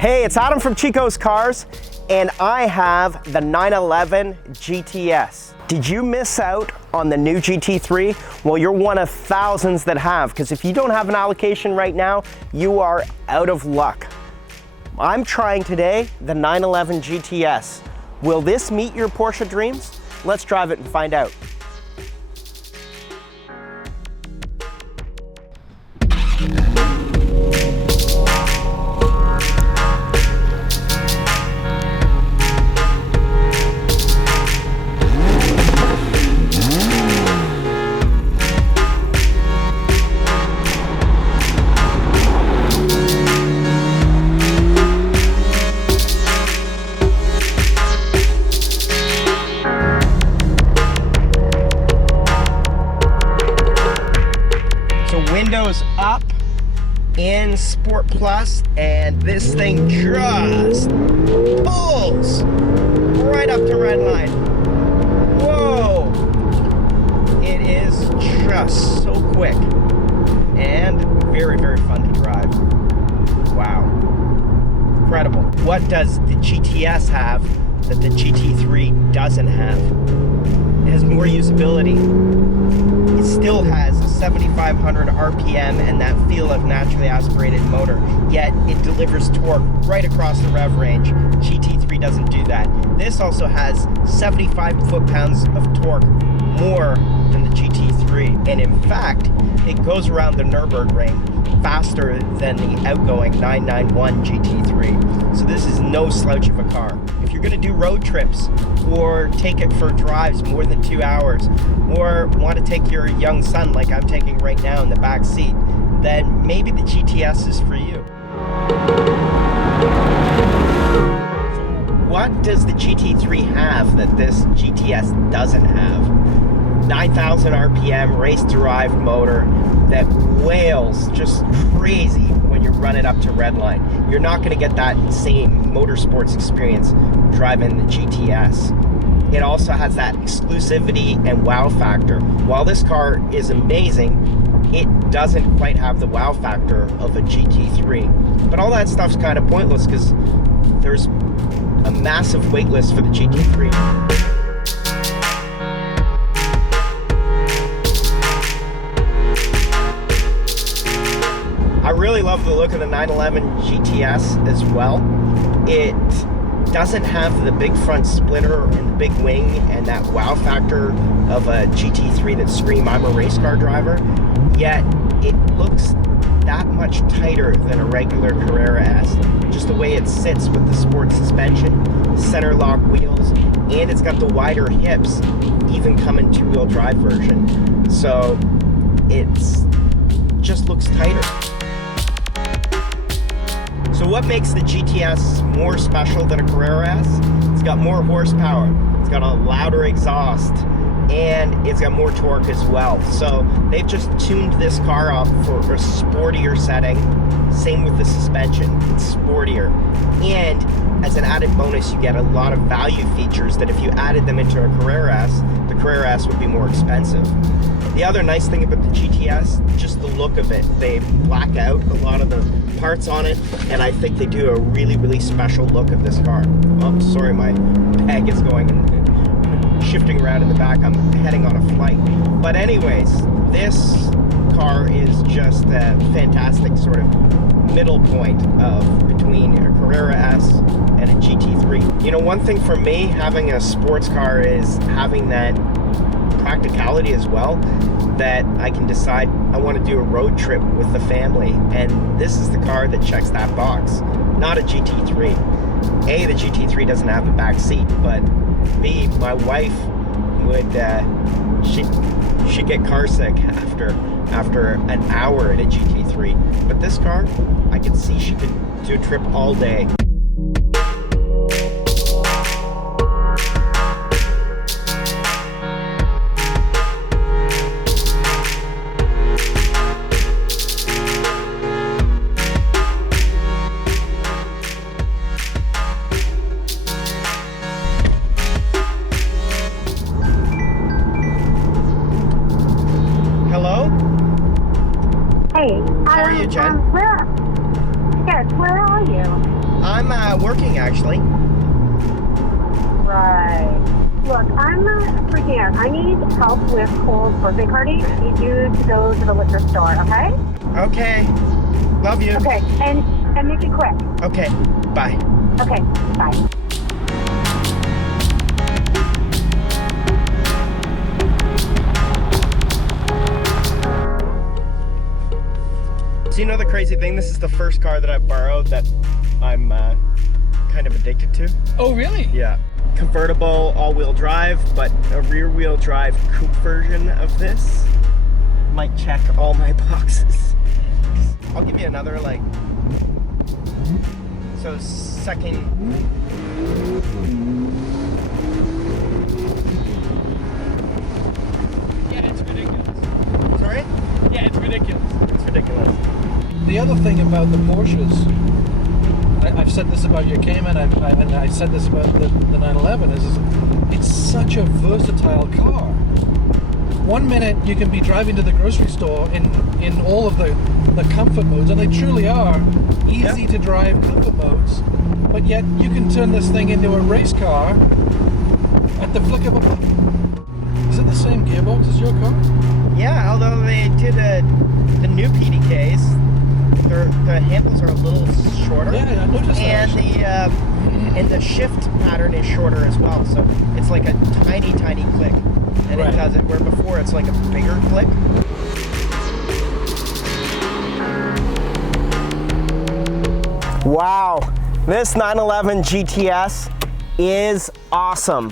Hey, it's Adam from Chico's Cars, and I have the 911 GTS. Did you miss out on the new GT3? Well, you're one of thousands that have, because if you don't have an allocation right now, you are out of luck. I'm trying today the 911 GTS. Will this meet your Porsche dreams? Let's drive it and find out. Windows up in Sport Plus, and this thing just pulls right up to red line. Whoa! It is just so quick and very, very fun to drive. Wow. Incredible. What does the GTS have that the GT3 doesn't have? It has more usability. It still has a 7,500 RPM and that feel of naturally aspirated motor, yet it delivers torque right across the rev range. GT3 doesn't do that. This also has 75 foot-pounds of torque more than the GT3, and in fact, it goes around the Nürburgring faster than the outgoing 991 GT3. So this is no slouch of a car. If you're going to do road trips or take it for drives more than 2 hours, or want to take your young son like I'm taking right now in the back seat, then maybe the GTS is for you. What does the GT3 have that this GTS doesn't have? 9,000 RPM race-derived motor that wails just crazy when you run it up to redline. You're not going to get that same motorsports experience driving the GTS. It also has that exclusivity and wow factor. While this car is amazing, it doesn't quite have the wow factor of a GT3. But all that stuff's kind of pointless because there's a massive wait list for the GT3. I really love the look of the 911 GTS as well. It doesn't have the big front splitter and the big wing and that wow factor of a GT3 that scream I'm a race car driver, yet it looks that much tighter than a regular Carrera S. Just the way it sits with the sport suspension, center lock wheels, and it's got the wider hips, even coming two-wheel drive version. So it's just looks tighter. So what makes the GTS more special than a Carrera S? It's got more horsepower, it's got a louder exhaust, and it's got more torque as well. So they've just tuned this car up for a sportier setting. Same with the suspension, it's sportier. And as an added bonus, you get a lot of value features that if you added them into a Carrera S, the Carrera S would be more expensive. The other nice thing about the GTS, just the look of it. They black out a lot of the parts on it, and I think they do a really, really special look of this car. Oh, sorry, my bag is going and shifting around in the back. I'm heading on a flight. But anyways, this car is just a fantastic sort of middle point of between a Carrera S and a GT3. You know, one thing for me, having a sports car is having that practicality as well, that I can decide I want to do a road trip with the family, and this is the car that checks that box. Not a GT3. A, the GT3 doesn't have a back seat, but B, my wife would she'd get car sick after an hour in a GT3. But this car, I could see she could do a trip all day. How are you, Jen? Where are you? I'm working actually. Right. Look, I'm freaking out. I need help with Cole's birthday party. I need you to go to the liquor store, okay? Okay. Love you. Okay, and make it quick. Okay. Bye. Okay, bye. So you know the crazy thing? This is the first car that I've borrowed that I'm kind of addicted to. Oh, really? Yeah. Convertible, all-wheel drive, but a rear-wheel drive coupe version of this might check all my boxes. I'll give you another, like, so second. Yeah, it's ridiculous. Sorry? Yeah, it's ridiculous. It's ridiculous. The other thing about the Porsches, I've said this about your Cayman, and I said this about the 911, is it's such a versatile car. One minute you can be driving to the grocery store in all of the comfort modes, and they truly are easy to drive comfort modes, but yet you can turn this thing into a race car at the flick of a button. Is it the same gearbox as your car? Yeah, although they did the new PDKs, the handles are a little shorter. Yeah, I noticed that. And the shift pattern is shorter as well, so it's like a tiny click, and it does it where before it's like a bigger click. Wow, this 911 GTS is awesome.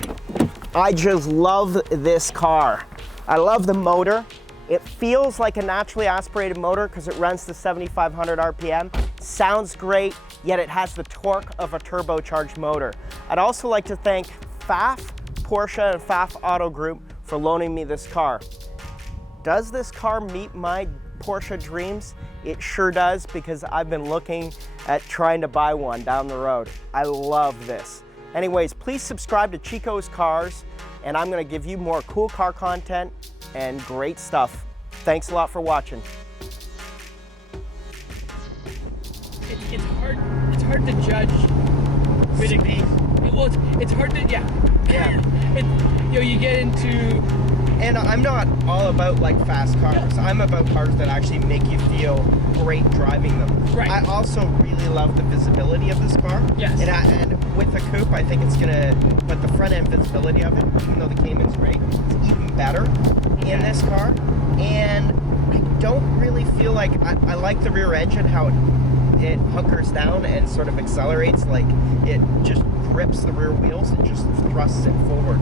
I just love this car. I love the motor. It feels like a naturally aspirated motor because it runs to 7,500 RPM. Sounds great, yet it has the torque of a turbocharged motor. I'd also like to thank Pfaff, Porsche, and Pfaff Auto Group for loaning me this car. Does this car meet my Porsche dreams? It sure does, because I've been looking at trying to buy one down the road. I love this. Anyways, please subscribe to Chico's Cars, and I'm gonna give you more cool car content and great stuff. Thanks a lot for watching. It's hard to judge with a pace. Well, it's hard to, yeah. You get into... And I'm not all about like fast cars. Yeah. I'm about cars that actually make you feel great driving them. Right. I also really love the visibility of this car. Yes. And with the coupe, I think it's gonna, but the front end visibility of it, even though the Cayman's great, it's even better in this car. And I don't really feel like, I like the rear engine, how it hunkers down and sort of accelerates, like it just grips the rear wheels and just thrusts it forward.